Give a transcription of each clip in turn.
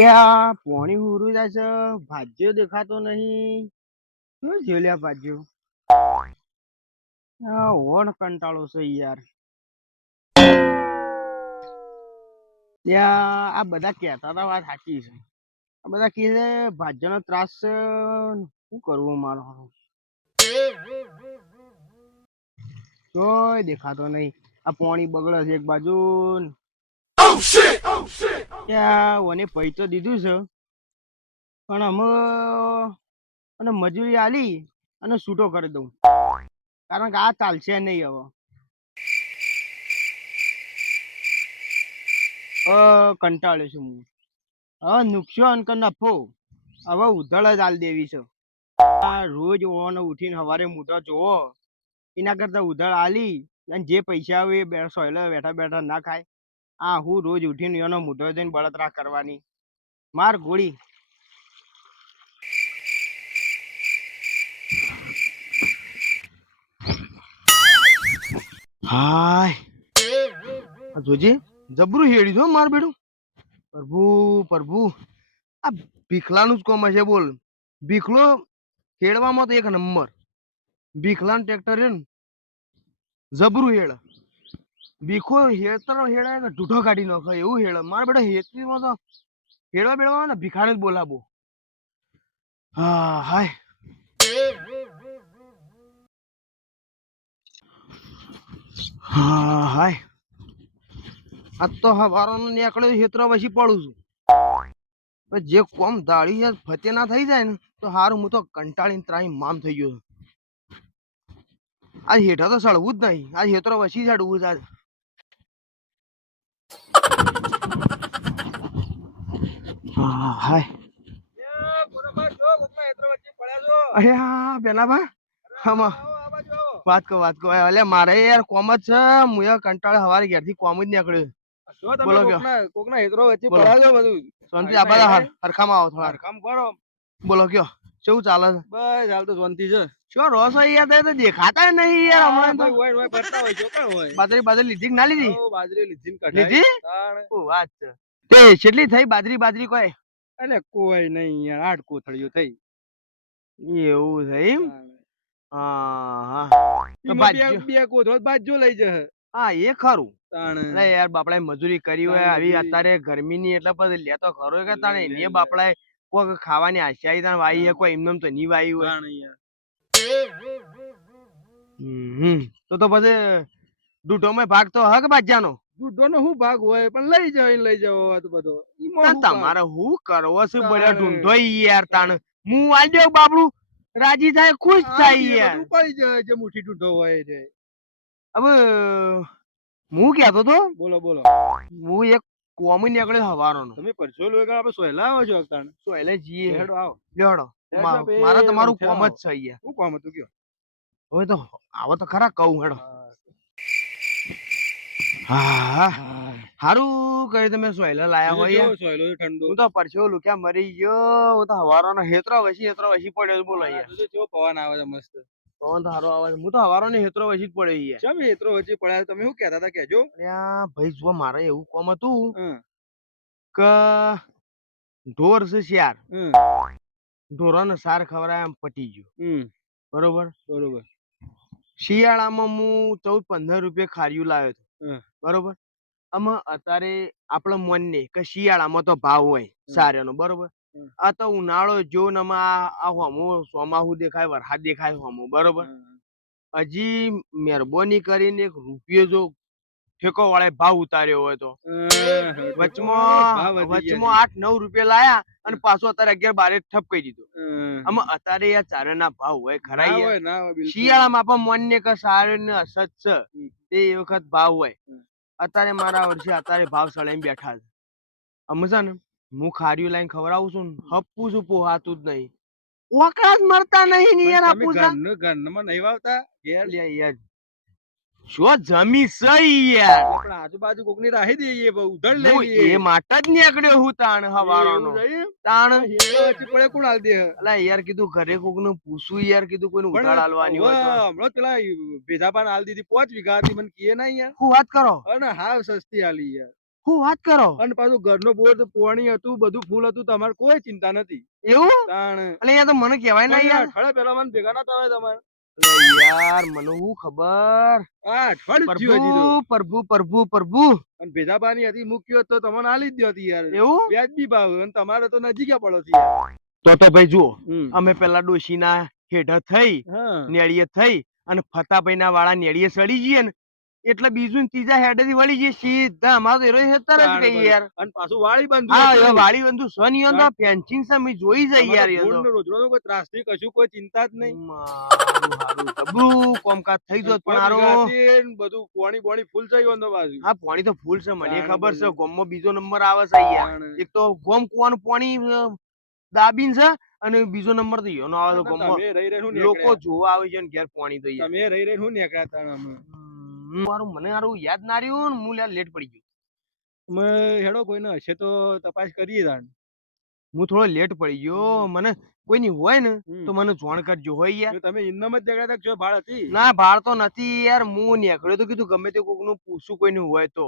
લ્યા પોણી હુરું જાય છે. ભાજ્યો દેખાતો નહીં. શું છે લ્યા ભાજ્યો? ઓણ કંટાળો છે યાર. ત્યાં આ બધા કહેતા હતા વાત સાચી છે. આ બધા કહે છે ભાજ્યનો ત્રાસ છે. શું કરવું મારો? કોઈ દેખાતો નહીં. આ પોણી બગડે છે એક બાજુ. ત્યાં ઓને પૈ તો દીધું છે પણ અમે અને મજૂરી આલી અને છૂટો કરી દઉં, કારણ કે આ ચાલશે નહીં હવે. કંટાળ્યો છું હું. હવે નુકસાન કે નફો હવે ઉધળ જ આલ દેવી છે. આ રોજ ઓને ઉઠીને સવારે મોટા જોવો એના કરતા ઉધળ આલી અને જે પૈસા આવે એ સોયલે બેઠા બેઠા ના ખાય. આ હું રોજ ઉઠીને એનો મોઢો જઈને બળતરા કરવાની. માર ગોળી. હાય જોજે જબરું હેડી છો માર બેડું. પ્રભુ પ્રભુ આ ભીખલાનું જ કોમ હશે બોલ. ભીખલો હેડવામાં તો એક નંબર. ભીખલાનું ટ્રેક્ટર ને જબરું હેડ. ભીખો હેતરો હેડાય કે ઢૂઢો કાઢી નાખે એવું હેડ. મારા બેટા હેતરીમાં તો હેડવા બેડવા ને ભીખાને જ બોલાવો. હા હાય હા હાય આજ તો હવારો નીકળ્યો હેતરો પછી પડું છું. જે કોમ દાડી ફતે ના થઈ જાય ને તો હારું. હું તો કંટાળીને ત્રાહી મામ થઈ ગયો. આજ હેઠા તો સળવું જ નહીં. આજ હેતરો વસી ચડવું જ આજ. હાય અરે હા પેલા ભા હમા વાત કહો અલે મારે યાર કોમ જ છે. હું યાર કંટાળે હવારે ઘેરથી કોમ જ નીકળ્યો. બોલો કયો કોકના હેતરો વચ્ચે પડાજો બધું શાંતિ. આ બધા હરખામાં આવો થોડા હરખામ કરો. બોલો કયો કેવું ચાલે છે? બસ હાલ તો શાંતિ છે. શું રોસ હોય યાર? તો દેખાતા નહીં યાર હમણાં તો. હોય ફરતા હોય ચોકણ હોય. બાજરી લીધી કે ના લીધી? બાજરી લીધી લીધી. વાત છે તે કેટલી થઈ બાજરી કોઈ? એટલે કોઈ નહીં યાર 8 કોથળીઓ થઈ. એવું છે એમ? હા બે કોથળો બાજુ લઈ જશે. હા એ ખરું. અરે યાર બાપડા મજૂરી કરી હોય આવી અત્યારે ગરમીની એટલે પછી લેતો ખરો કે તાણે ને બાપડા કોઈ ખાવાની આશા તાણ વાઈ હે કોઈ એમને તો ની વાઈ હોય. તો પછી દૂધોમાં ભાગ તો હક બાજાનો. દૂધો નો શું ભાગ હોય પણ લઈ જાવ બધો. તમારે શું કરવો છે બળ્યા ઢૂંઢો યાર તાણ. હું આલ દઉં બાબડું રાજી થાય ખુશ થાય યાર. પડી જાય જે મુઠી ઢૂંઢો હોય છે. હવે હું કહેતો તો બોલો હું એક કોમ નીકળ્યો હવારોનો. તમે પરસો લો કે આપણે સોયલા આવો છો તાણ? સોયલે જીએ હેડો આવો લેડો. મારા તમારું કોમ જ છે યાર. શું કોમ હતું કયો? હવે તો આવો તો ખરા કહું હેડો. હા હારું કર્યું તમે સોયલો લાયા હોય. સોયલો ઠંડો. હું તો પરસો લુક્યા મરી ગયો. હું તો હવારોનો હેતરો વસી પડ્યો બોલો યાર. જો પવન આવે છે મસ્ત. પવન તો સારો આવે છે. હું તો હવારોને હેતરો વસી જ પડ્યો યાર. ચમ હેતરો વસી પડ્યા? તમે શું કહેતા હતા કેજો? અલ્યા ભાઈ જો મારે એવું કોમ હતું કે ઢોર છે શિયાર. ઢોરોને સાર ખવડાય એમ પટી ગયું. બરોબર શિયાળામાં હું 14-15 રૂપિયા ખાર્યું લાવ્યો હતો. બરોબર આમાં અત્યારે આપણે મોનને કે શિયાળામાં તો ભાવ હોય સારેનો. બરોબર આ તો ઉનાળો જો ને આ હોમો ચોમાસું દેખાય વરસાદ દેખાય હોમો. બરોબર હજી મહેરબાની કરીને 1 રૂપિયો જો ઠેકો વાળા ભાવ ઉતાર્યો હોય તો વચમાં 8-9 રૂપિયા લાયા અને પાછો અત્યારે 11-12 ઠપ કહી દીધો. આમાં અત્યારે યાર ચારેના ભાવ હોય ખરા યાર. શિયાળામાં આપણે મોનને કે સારે ને અસત છે તે વખત ભાવ હોય. અત્યારે મારા વર્ષે અત્યારે ભાવ સળાઈને બેઠા છે. અમે છે ને હું ખાર્યું લાઈને ખવડાવું છું ને હપું છું પોહાતું જ નહીં. ઓકળા જ મળતા નહીં ને યાર. આપું ઘરમાં નહીં વાવતા યાર. શું જમી સહી યાર. પણ આજુબાજુ કોકની રાહી દઈએ ઉધડ લેવી એ માટે જ નીકળ્યો હું તાણ હવારોનો. તાણ પડે કોણ આલ દે? અલા યાર કીધું ઘરે કોકનું પૂછું યાર. કીધું કોઈનું ઉધાર આલવાની હોય તો હમણાં પેલા ભેજાપાન આલ દીધી 5 વીઘા હતી મને કીએ ના યાર. શું વાત કરો? અને હાવ સસ્તી આલી યાર. હું વાત કરો અને પાછું ઘરનો બોર પાણી હતું બધું ફૂલ હતું તમારે કોઈ ચિંતા નથી એવું તાણ એટલે યાર તો મને કહેવાય ના યાર અઠવાડિયા પહેલા મને ભેગા ના થવાય તમારે યાર મને હું ખબર અઠવાડિયું થયું હજી તો પ્રભુ પ્રભુ પ્રભુ અને ભેજા પાણી હતી મૂક્યો તો તમને આલી જ દો હતી યાર એવું વ્યાજબી ભાવ અને તમારે તો નજીક પડો છે તો ભાઈ જુઓ અમે પેલા ડોશીના હેઠળ થઈ નેળીએ થઈ અને ફતાભાઈ ના વાળા નેળીએ સડી જઈએ ને એટલે બીજું ત્રીજા હેડે થી વળી જઈએ સીધા અમારો એરો હેતર જ ગઈ યાર અને પાછું વાળી બંધુ હા એ વાળી બંધુ સોની તો ફેન્સિંગ છે મે જોઈ જાય યાર એ તો રોજનો કોઈ ત્રાસ નહીં કશું કોઈ ચિંતા જ નહીં હારું ડબલું કોમકાજ થઈ જોત પણ હારો બધું પાણી બોણી ફૂલ થયું અંદર બાજુ હા પાણી તો ફૂલ છે મને ખબર છે ગોમમાં બીજો નંબર આવે છે યાર એક તો ગોમ કુવાનું પાણી દાબીન છે અને બીજો નંબર તો યોનો આવે છે ગોમમાં લોકો જોવા આવે છે ને ઘેર પાણી તો યાર તમે રહી રહી હું નીકળ્યા તા અમે મારું મને હારું યાદ ના રહ્યું ને હું યાર લેટ પડી ગયો અમે હેડો કોઈને હશે તો તપાસ કરીએ તાણ હું થોડો લેટ પડી ગયો મને કોઈની હોય ને તો મને જાણ કરજો હોય યાર તમે ઇન્દમ જ દેખાતા છો ભાડ હતી ના ભાડ તો નથી યાર હું નીકળ્યો તો કીધું ગમે તે કોક નું પૂછું કોઈનું હોય તો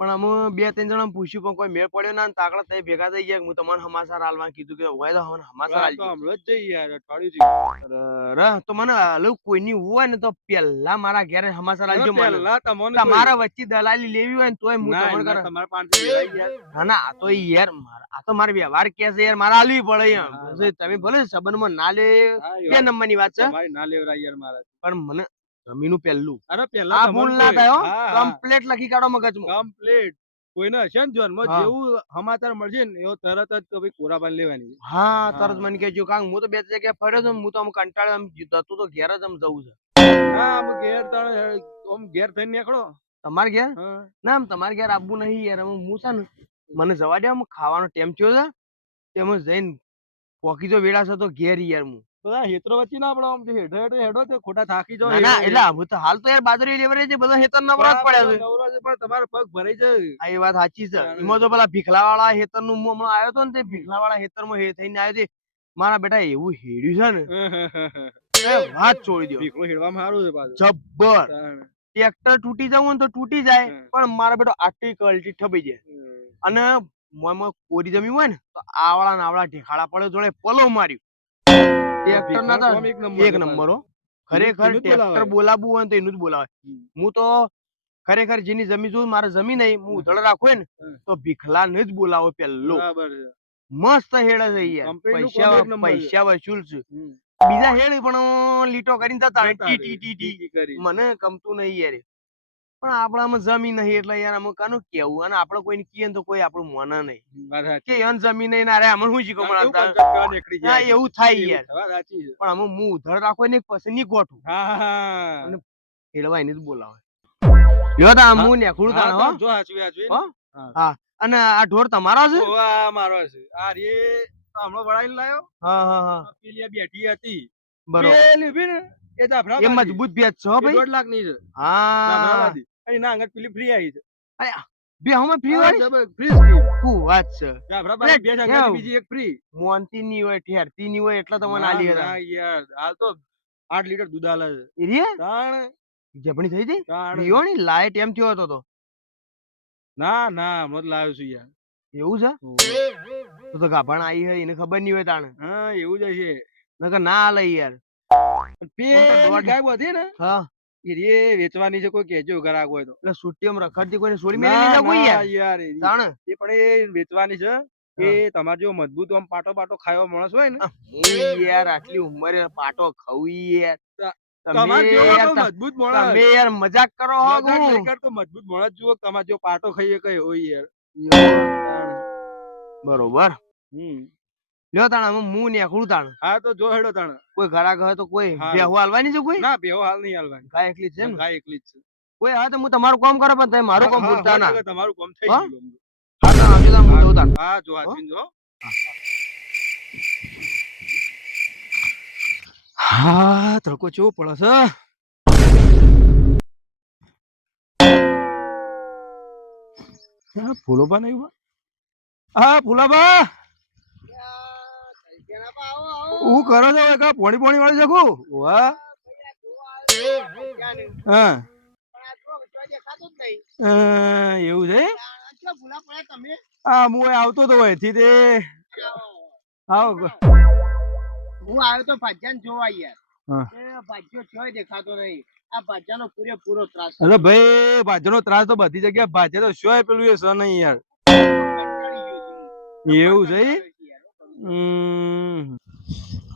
પણ અમે બે ત્રણ જણા પૂછ્યું પણ કોઈ મેળ પડ્યો ના તાકડા થઈ ભેગા થઈ ગયા હું તમને સમાચાર આલવા કીધું કે હોય તો મને સમાચાર આલજો હમણાં જ જઈ યાર અઠવાડિયું તો મને હાલો કોઈની હોય ને તો પેલા મારા ઘરે સમાચાર આલજો મને તમારા વચ્ચે દલાલી લેવી હોય ને તોય હું તમને કર તમારા પાસે ના આ તો યાર આ તો મારો વ્યવહાર કે છે યાર મારે આલવી પડે એમ તમે ભલે સંબંધમાં ના લે બે નંબર ની વાત છે ના લેવરા યાર મારા પણ મને જમીનું પહેલું અરે પેલા ભૂલ ના થાય કમ્પ્લીટ લખી કાઢો મગજમાં કમ્પ્લીટ કોઈને હશે ને જન્મ જેવું સમાચાર મળશે ને એવો તરત જ તો ભાઈ કોરાબાન લેવાની હા તરત મને કહેજો કારણ હું તો બે જગ્યાએ ફર્યો તો હું તો આમ કંટાળ્યો આમ જતું તો ઘેર જ આમ જવું છે આમ ઘેર આમ ઘેર થઈને નીકળો તમારે ઘેર ના આમ તમારે ઘેર આવવું નહીં યાર હું છે ને મને જવા દે ખાવાનો ટાઈમ થયો છે તેમાં જઈને પોકી જો વેળા છે તો ઘેર યાર હું હેતરો વચ્ચે ના પડો આમ હેડો તો ખોટા થાકી જાવ ના એટલે હું તો હાલ તો યાર બાજરી લેવરે છે બધા હેતર નવરા જ પડ્યા છે પણ તમારો પગ ભરાઈ જાય આ એ વાત સાચી છે એમાં તો પેલા ભીખલા વાળા હેતર નું હું હમણાં આવ્યો હતો ને તે ભીખલા વાળા હેતર માં થઈને આવ્યો છે મારા બેટા એવું હેડ્યું છે ને વાત છોડી દો ભીખલો હેડવામાં સારું છે પાછું જબ્બર ટ્રેક્ટર તૂટી જવું ને તો તૂટી જાય પણ મારા બેટો આટલી ક્વોલિટી ઠપી જાય અને મોમાં કોરી જમી હોય ને તો આવળા ને આવળા ઢેખાડા પડે જોડે પલો માર્યું ટ્રેક્ટર ના તો એક નંબર હો ખરેખર ટ્રેક્ટર બોલાવવું હોય તો એનું જ બોલાવે હું તો ખરેખર જેની જમીન જોઉં મારે જમીન નહીં હું ઉધળ રાખું ને તો ભીખલા ને જ બોલાવો પેલો મસ્ત હેડે છે યાર પૈસા વસૂલ છે બીજા હેડ પણ લીટો કરીને જતા ટી ટી ટી મને ગમતું નહીં યાર પણ આપણામાં જમીન નહીં એટલે યાર અમે કાનું કેવું અને આપણે કોઈને કહીએ તો કોઈ આપણું મોને નહીં કે એન જમીન નહીં ના રે અમે શું શીખો મળતા એવું થાય યાર પણ અમે હું ઉધળ રાખો ને પછી ની ગોઠું અને હેડવા એને જ બોલાવે લ્યો તા હું નેખુડું તા હો જો હાચવી હા અને આ ઢોર તમારો છે મારો છે આ રે હમણાં વળાઈને લાયો હા પેલી બેઠી હતી બરોબર પેલી ભી ને એ જાફરા એ મજબૂત ભેજ છો ભાઈ 1.5 લાખ ની છે હા અને ના અંગત પેલી ફ્રી આવી છે અરે બે હમણાં ફ્રી વાળી ફ્રી સ્કીમ શું વાત છે જાફરા બાઈ બે અંગત બીજી એક ફ્રી મોનતી ની હોય ઠેરતી ની હોય એટલે તમને આલી હતા યાર હાલ તો 8 લીટર દૂધ આલે છે એરિયા તાણ જપણી થઈ જઈ પીવાની લાઈટ એમ થયો હતો તો ના મત લાવ્યો છું યાર એવું છે તો ગાભણ આવી હોય એને ખબર નહીં હોય તાણે હા એવું જ છે નકર ના આલે યાર પેલી ગાય બધી ને હા એ વેચવાની છે કોઈ કેજો ઘરાક હોય તો એટલે સુટ્ટીમાં રખડતી કોઈને છોડી મેલી ના કોઈ યાર તાણે એ પણ એ વેચવાની છે કે તમારે જો મજબૂત આમ પાટો ખાયો માણસ હોય ને યાર આટલી ઉંમરે પાટો ખવી યાર મજબૂત માણસ તમે યાર મજાક કરો તો મજબૂત માણસ જુઓ તમારે જો પાટો ખાઈએ કઈ હોય યાર બરોબર લ્યો તાણ હું નેખું તાણ હા તો જો હેડો તાણ કોઈ ઘરાક હોય તો કોઈ બેહુ હાલવાની છે કોઈ ના બેહુ હાલ નહીં હાલવાની ગાય એકલી છે ને ગાય એકલી જ છે કોઈ હા તો હું તમારું કામ કરો પણ તમે મારું કામ ભૂલતા ના તમારું કામ થઈ ગયું હા તો આજે તો હું જોતા હા જો હાથીન જો હા તડકો ચેવો પડે છે ફૂલોબા નહીં હા ફૂલાબા હું કરો છો પોણી વાળી શકું હા એવું છે ક્યાં ભૂલા પડ્યા તમે? હા હું અહીં આવતો તો અહીંથી તે આવો હું આવ્યો તો ભાજ્યાને જોવા યાર. હા. એ ભાજ્યો ક્યાંય દેખાતો નહીં. આ ભાજ્યાનો પૂરેપૂરો ત્રાસ છે. અરે ભાઈ ભાજનો ત્રાસ તો બધી જગ્યાએ ભાજે તો શું પેલું એ સહ નહીં યાર. કંટાળી ગયો છું હું. એવું છે કંટાળ્યો છું યાર.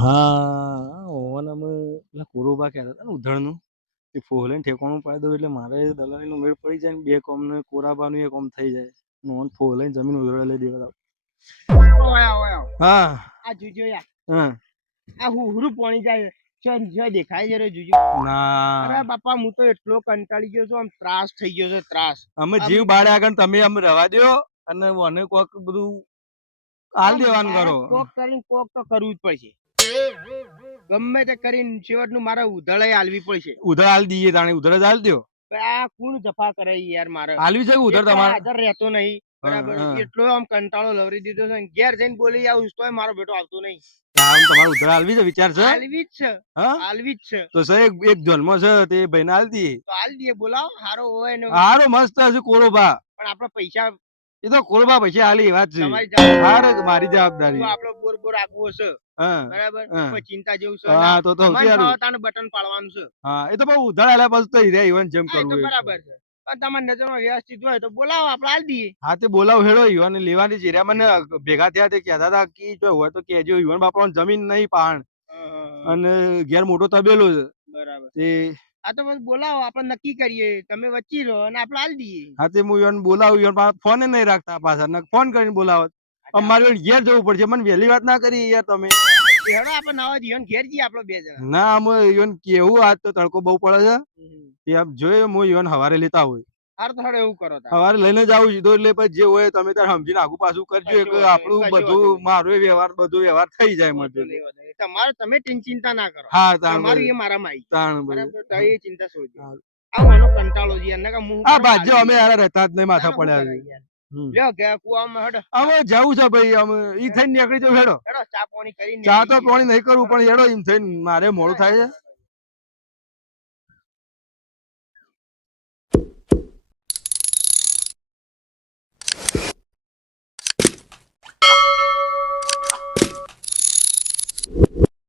હા ઓવન અમે પેલા કોરોબા કહેતા હતા ને ઉધળનું એ ફોહલે ઠેકાણું પાડી દઉં એટલે મારે દલાલીનો મેળ પડી જાય ને બે કોમ ને કોરાબાનું એક કોમ થઈ જાય. નોન ફોહલે જમીન ઉધળે લઈ દેવા. ઓય ઓય. હા આ જોજો યાર. હા આ હુહરું પાણી જાય. જો દેખાય છે રે જોજો. ના અરે બાપા હું તો એટલો કંટાળી ગયો છું આમ ત્રાસ થઈ ગયો છે ત્રાસ. અમે જીવ બાળે આગળ તમે અમે રવા દો અને મને કોક બધું હાલ દેવાનું કરો. કોક કરીને કોક તો કરવું જ પડશે. ગમે તે કરીને છેવટનું મારે ઉધળે હાલવી પડશે. ઉધર હાલ દઈએ તાણે ઉધર જ હાલ દો. આ કોણ જફા કરે યાર મારે. હાલવી છે ઉધર તમારે હાજર રહેતો નહીં. બરાબર એટલો આમ કંટાળો લવરી દીધો છે ઘેર જઈને બોલી આવું તોય મારો બેટો આવતો નહીં. તમારે ઉધર હાલવી છે વિચાર છે હાલવી જ છે. હાલવી જ છે. તો સર એક જન્મ છે તે ભાઈને હાલ દઈએ. તો હાલ દઈએ બોલાવો હારો હોય ને. હારો મસ્ત હશે કોરોબા. પણ આપડે પૈસા એ તો કોરોબા પૈસા હાલી વાત છે. હારે મારી જવાબદારી. આપડે બોર બોર આગવું હશે. બરાબર કોઈ ચિંતા જેવું છે. હા તો બટન પાડવાનું છે. હા એ તો બહુ ઉધાર આલ્યા પછી તો હીરે ઈવન જેમ કરવું બરાબર છે. પણ તમારી નજરમાં વ્યવસ્થિત હોય તો બોલાવો આપણે હાલ દઈએ. હા તે બોલાવ હેડો ઈવન લેવાની જીરા મને ભેગા થયા તે કહેતા હતા કે જો હોય તો કેજો ઈવન બાપા જમીન નહીં પાણ અને ઘેર મોટો તબેલો છે. બરાબર તે આ તો બસ બોલાવો આપણે નક્કી કરીએ તમે વચ્ચે રહો અને આપણે હાલ દઈએ. હા તે હું ઈવન બોલાવું ઈવન ફોન નહીં રાખતા પાછા ફોન કરીને બોલાવત અમારે ઘેર જવું પડશે મને વહેલી વાત ના કરી યાર તમે. હેડો આપણે નવા જીવન ઘેર જઈએ આપણે બે જણા. ના અમે ઈવન કેવું આજ તો તડકો બહુ પડે છે એ આપ જોઈએ હું ઈવન હવારે લેતા હોય. હાર તો હેડો એવું કરો હવારે લઈને જ આવું સીધો એટલે પછી જે હોય તમે તાર સમજીને આગુ પાછું કરજો કે આપણું બધું મારો વ્યવહાર થઈ જાય મતે. તમારે તમે ચિંતા ના કરો. હા તમારું એ મારામાં આવી તાણ બરાબર તો એ ચિંતા છોડજો. આવવાનો કંટાળો છે યાર હું આ બાજુ અમે યાર રહેતા જ નહીં માથા પડ્યા છે. લ્યો કે કુવામાં હેડો. હવે જવું છે ભાઈ અમે ઈ થઈને નીકળી જાવ હેડો. હેડો ચા પાણી કરીને. ચા તો પાણી નહીં કરવું પણ હેડો એમ થઈને મારે મોડું થાય છે.